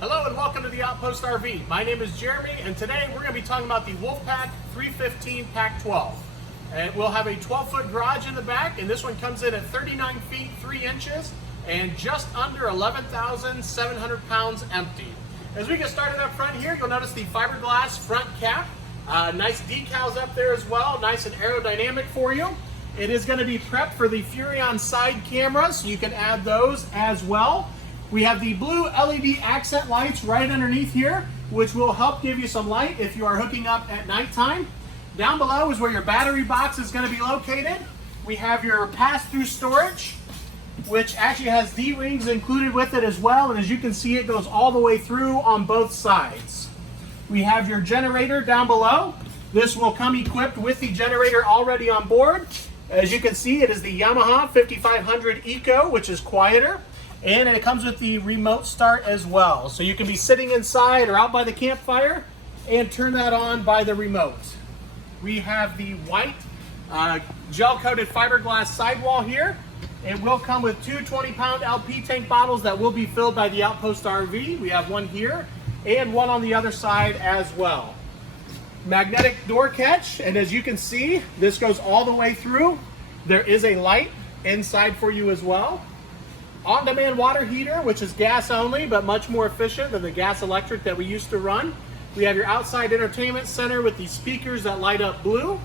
Hello and welcome to the Outpost RV. My name is Jeremy and today we're going to be talking about the Wolfpack 315Pack12. And we'll have a 12-foot garage in the back, and this one comes in at 39 feet 3 inches and just under 11,700 pounds empty. As we get started up front here, you'll notice the fiberglass front cap. Nice decals up there as well, nice and aerodynamic for you. It is going to be prepped for the Furrion side cameras, so you can add those as well. We have the blue LED accent lights right underneath here, which will help give you some light if you are hooking up at nighttime. Down below is where your battery box is going to be located. We have your pass-through storage, which actually has D-rings included with it as well, and as you can see, it goes all the way through on both sides. We have your generator down below. This will come equipped with the generator already on board. As you can see, it is the Yamaha 5500 Eco, which is quieter. And it comes with the remote start as well. So you can be sitting inside or out by the campfire and turn that on by the remote. We have the white gel-coated fiberglass sidewall here. It will come with two 20-pound LP tank bottles that will be filled by the Outpost RV. We have one here and one on the other side as well. Magnetic door catch, and as you can see, this goes all the way through. There is a light inside for you as well. On-demand water heater, which is gas only, but much more efficient than the gas electric that we used to run. We have your outside entertainment center with the speakers that light up blue.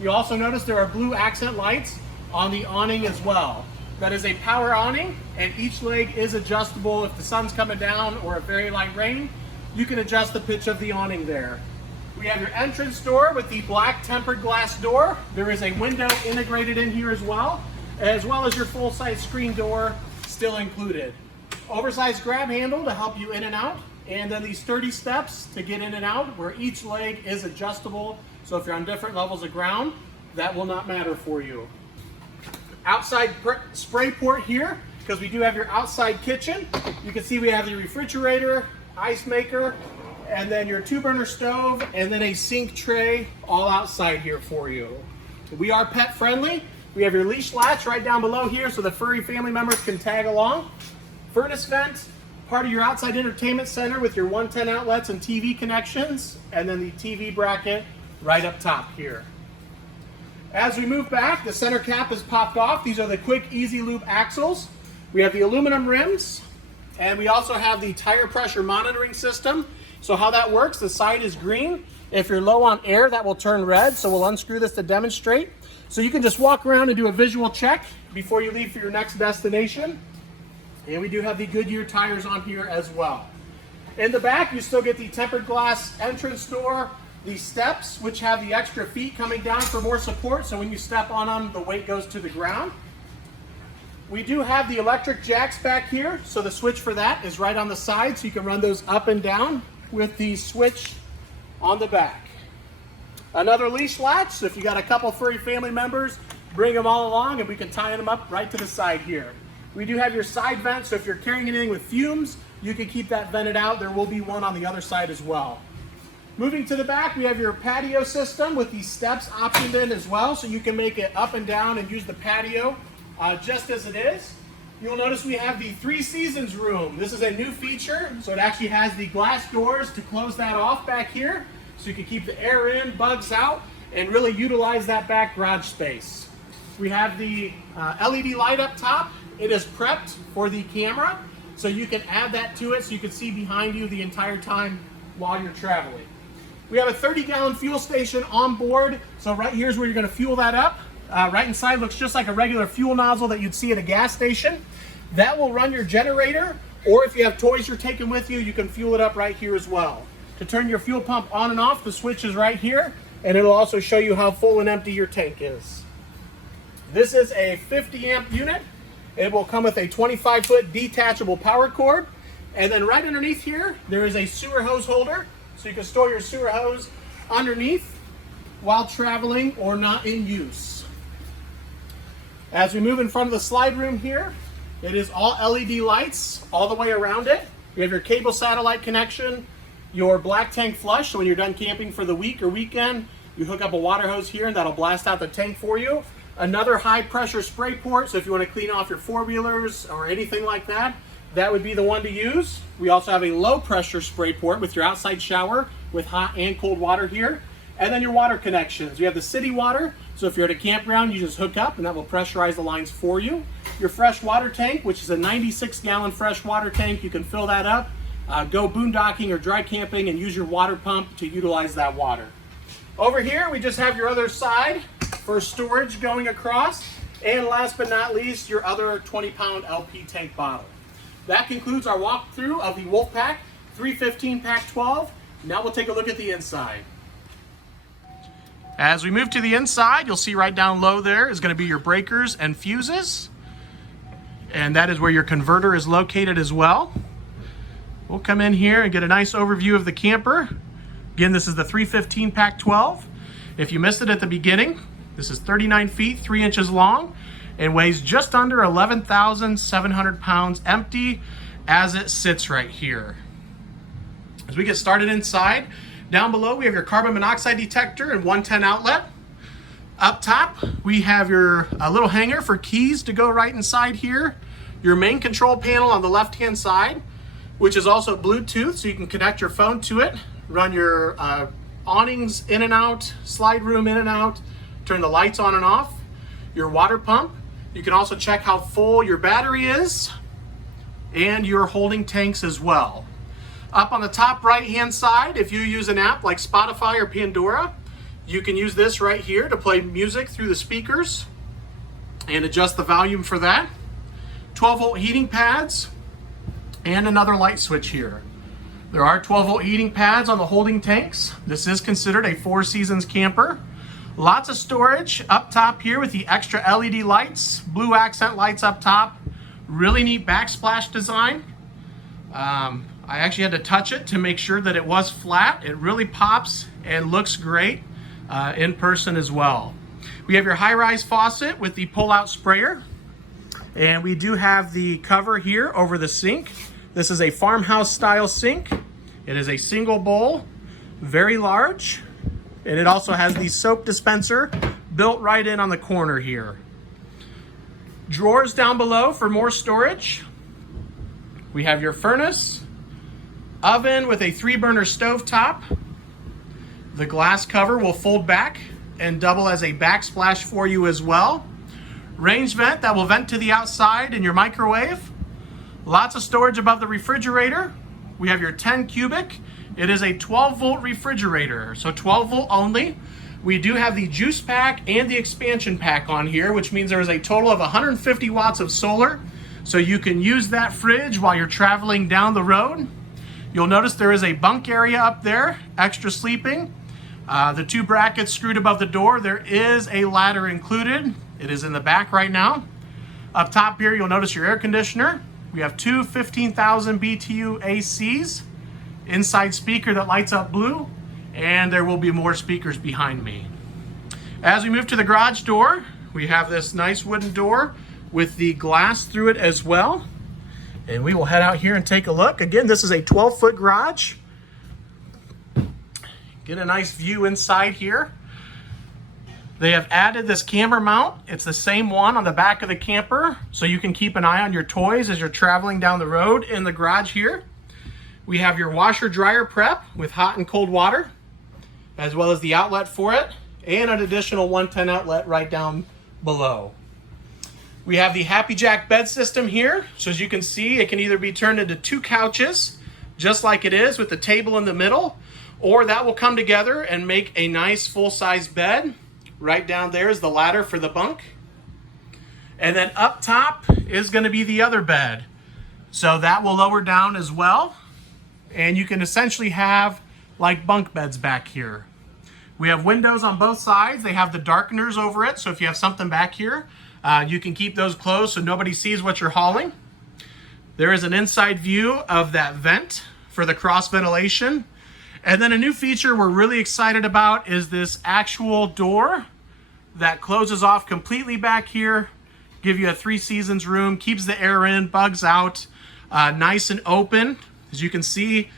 You also notice there are blue accent lights on the awning as well. That is a power awning, and each leg is adjustable. If the sun's coming down or a very light rain, you can adjust the pitch of the awning there. We have your entrance door with the black tempered glass door. There is a window integrated in here as well as your full-size screen door still included. Oversized grab handle to help you in and out, and then these sturdy steps to get in and out where each leg is adjustable, so if you're on different levels of ground, that will not matter for you. Outside spray port here, because we do have your outside kitchen. You can see we have the refrigerator, ice maker, and then your 2-burner stove, and then a sink tray all outside here for you. We are pet friendly. We have your leash latch right down below here so the furry family members can tag along. Furnace vent, part of your outside entertainment center with your 110 outlets and TV connections, and then the TV bracket right up top here. As we move back, the center cap is popped off. These are the quick, easy loop axles. We have the aluminum rims, and we also have the tire pressure monitoring system. So how that works, the side is green. If you're low on air, that will turn red, so we'll unscrew this to demonstrate. So you can just walk around and do a visual check before you leave for your next destination. And we do have the Goodyear tires on here as well. In the back, you still get the tempered glass entrance door, the steps, which have the extra feet coming down for more support, so when you step on them, the weight goes to the ground. We do have the electric jacks back here, so the switch for that is right on the side, so you can run those up and down with the switch on the back. Another leash latch, so if you got a couple furry family members, bring them all along and we can tie them up right to the side here. We do have your side vent, so if you're carrying anything with fumes, you can keep that vented out. There will be one on the other side as well. Moving to the back, we have your patio system with these steps optioned in as well, so you can make it up and down and use the patio just as it is. You'll notice we have the 3 seasons room. This is a new feature, so it actually has the glass doors to close that off back here, so you can keep the air in, bugs out, and really utilize that back garage space. We have the LED light up top. It is prepped for the camera, so you can add that to it so you can see behind you the entire time while you're traveling. We have a 30-gallon fuel station on board, so right here's where you're going to fuel that up. Right inside looks just like a regular fuel nozzle that you'd see at a gas station. That will run your generator, or if you have toys you're taking with you, you can fuel it up right here as well. To turn your fuel pump on and off, the switch is right here, and it'll also show you how full and empty your tank is. This is a 50 amp unit. It will come with a 25-foot detachable power cord, and then right underneath here, there is a sewer hose holder, so you can store your sewer hose underneath while traveling or not in use. As we move in front of the slide room here, it is all LED lights all the way around it. You have your cable satellite connection, your black tank flush, so when you're done camping for the week or weekend, you hook up a water hose here and that'll blast out the tank for you. Another high pressure spray port, so if you want to clean off your 4-wheelers or anything like that, that would be the one to use. We also have a low pressure spray port with your outside shower with hot and cold water here. And then your water connections. We have the city water, so if you're at a campground, you just hook up and that will pressurize the lines for you. Your fresh water tank, which is a 96-gallon fresh water tank, you can fill that up, go boondocking or dry camping and use your water pump to utilize that water. Over here, we just have your other side for storage going across. And last but not least, your other 20-pound LP tank bottle. That concludes our walkthrough of the Wolfpack 315Pack12. Now we'll take a look at the inside. As we move to the inside, you'll see right down low there is going to be your breakers and fuses. And that is where your converter is located as well. We'll come in here and get a nice overview of the camper. Again, this is the 315Pack12. If you missed it at the beginning, this is 39 feet, 3 inches long, and weighs just under 11,700 pounds empty as it sits right here. As we get started inside, down below we have your carbon monoxide detector and 110 outlet. Up top, we have your little hanger for keys to go right inside here. Your main control panel on the left-hand side, which is also Bluetooth, so you can connect your phone to it, run your awnings in and out, slide room in and out, turn the lights on and off, your water pump. You can also check how full your battery is and your holding tanks as well. Up on the top right-hand side, if you use an app like Spotify or Pandora, you can use this right here to play music through the speakers and adjust the volume for that. 12-volt heating pads and another light switch here. There are 12-volt heating pads on the holding tanks. This is considered a 4 seasons camper. Lots of storage up top here with the extra LED lights, blue accent lights up top. Really neat backsplash design. I actually had to touch it to make sure that it was flat. It really pops and looks great in person as well. We have your high-rise faucet with the pull-out sprayer. And we do have the cover here over the sink. This is a farmhouse style sink. It is a single bowl, very large. And it also has the soap dispenser built right in on the corner here. Drawers down below for more storage. We have your furnace, oven with a 3-burner stove top. The glass cover will fold back and double as a backsplash for you as well. Range vent that will vent to the outside in your microwave. Lots of storage above the refrigerator. We have your 10 cubic. It is a 12-volt refrigerator, so 12-volt only. We do have the juice pack and the expansion pack on here, which means there is a total of 150 watts of solar, so you can use that fridge while you're traveling down the road. You'll notice there is a bunk area up there, extra sleeping. The 2 brackets screwed above the door. There is a ladder included. It is in the back right now. Up top here, you'll notice your air conditioner. We have 2 15,000 BTU ACs. Inside speaker that lights up blue, and there will be more speakers behind me. As we move to the garage door, we have this nice wooden door with the glass through it as well. And we will head out here and take a look. Again, this is a 12-foot garage. Get a nice view inside here. They have added this camera mount. It's the same one on the back of the camper, so you can keep an eye on your toys as you're traveling down the road in the garage here. We have your washer dryer prep with hot and cold water, as well as the outlet for it, and an additional 110 outlet right down below. We have the Happy Jack bed system here. So as you can see, it can either be turned into 2 couches, just like it is with the table in the middle, or that will come together and make a nice full-size bed. Right down there is the ladder for the bunk. And then up top is going to be the other bed. So that will lower down as well. And you can essentially have like bunk beds back here. We have windows on both sides. They have the darkeners over it. So if you have something back here, you can keep those closed so nobody sees what you're hauling. There is an inside view of that vent for the cross ventilation. And then a new feature we're really excited about is this actual door that closes off completely back here. Give you a 3 seasons room, keeps the air in, bugs out, nice and open. As you can see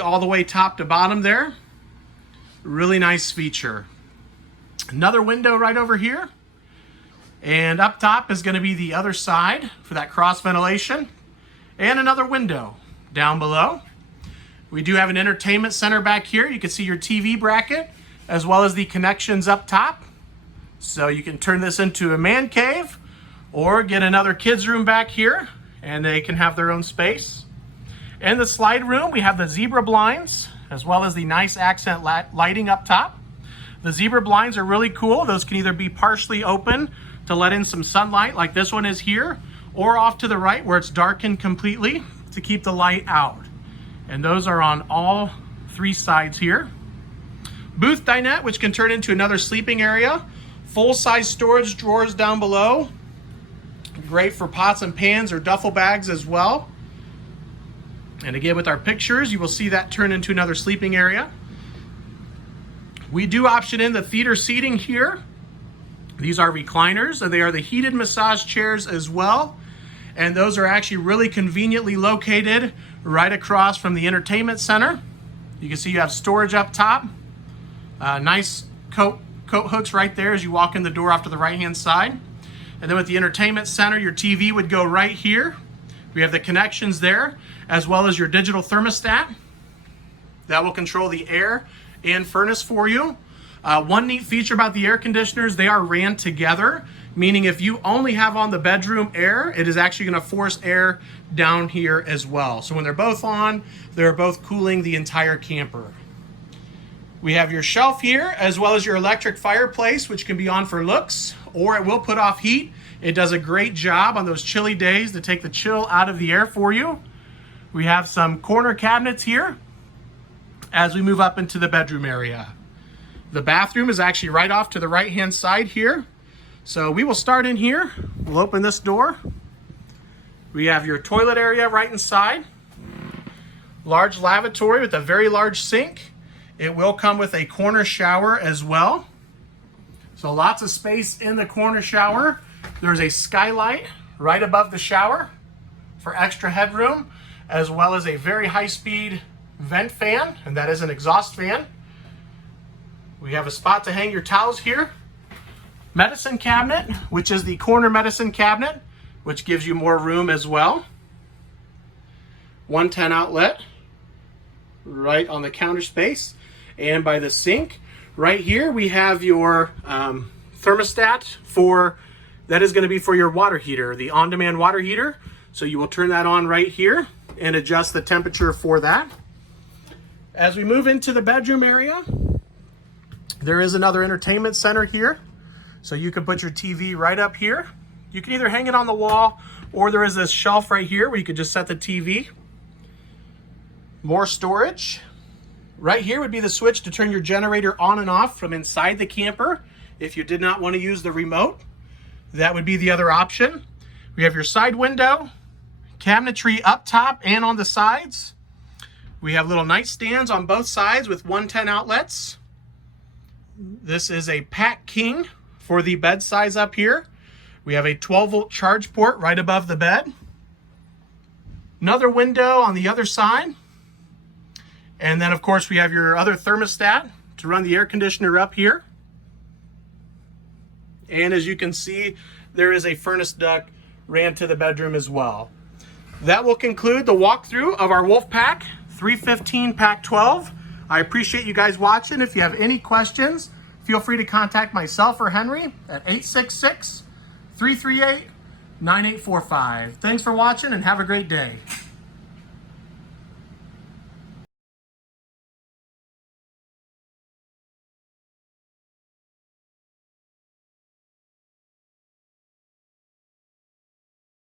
all the way top to bottom there. Really nice feature. Another window right over here. And up top is going to be the other side for that cross ventilation. and another window down below. We do have an entertainment center back here. You can see your TV bracket as well as the connections up top. So you can turn this into a man cave or get another kids room back here and they can have their own space. In the slide room, we have the zebra blinds as well as the nice accent lighting up top. The zebra blinds are really cool. Those can either be partially open to let in some sunlight like this one is here, or off to the right where it's darkened completely to keep the light out. And those are on all three sides here. Booth dinette, which can turn into another sleeping area. Full-size storage drawers down below. Great for pots and pans or duffel bags as well. And again, with our pictures, you will see that turn into another sleeping area. We do option in the theater seating here. These are recliners, and they are the heated massage chairs as well. And those are actually really conveniently located right across from the entertainment center. You can see you have storage up top. Nice coat hooks right there as you walk in the door off to the right-hand side. And then with the entertainment center, your TV would go right here. We have the connections there, as well as your digital thermostat. That will control the air and furnace for you. One neat feature about the air conditioners, they are ran together, meaning if you only have on the bedroom air, it is actually going to force air down here as well. So when they're both on, they're both cooling the entire camper. We have your shelf here, as well as your electric fireplace, which can be on for looks, or it will put off heat. It does a great job on those chilly days to take the chill out of the air for you. We have some corner cabinets here as we move up into the bedroom area. The bathroom is actually right off to the right-hand side here. So we will start in here. We'll open this door. We have your toilet area right inside. Large lavatory with a very large sink. It will come with a corner shower as well. So lots of space in the corner shower. There's a skylight right above the shower for extra headroom, as well as a very high-speed vent fan, and that is an exhaust fan. We have a spot to hang your towels here. Medicine cabinet, which is the corner medicine cabinet, which gives you more room as well. 110 outlet right on the counter space. And by the sink, right here we have your thermostat for, that is going to be for your water heater, the on-demand water heater. So you will turn that on right here and adjust the temperature for that. As we move into the bedroom area, there is another entertainment center here. So you can put your TV right up here. You can either hang it on the wall, or there is this shelf right here where you could just set the TV. More storage. Right here would be the switch to turn your generator on and off from inside the camper. If you did not want to use the remote, that would be the other option. We have your side window, cabinetry up top and on the sides. We have little nightstands on both sides with 110 outlets. This is a Pack King for the bed size up here. We have a 12-volt charge port right above the bed. Another window on the other side. And then, of course, we have your other thermostat to run the air conditioner up here. And as you can see, there is a furnace duct ran to the bedroom as well. That will conclude the walkthrough of our Wolfpack 315Pack12. I appreciate you guys watching. If you have any questions, feel free to contact myself or Henry at 866-338-9845. Thanks for watching and have a great day.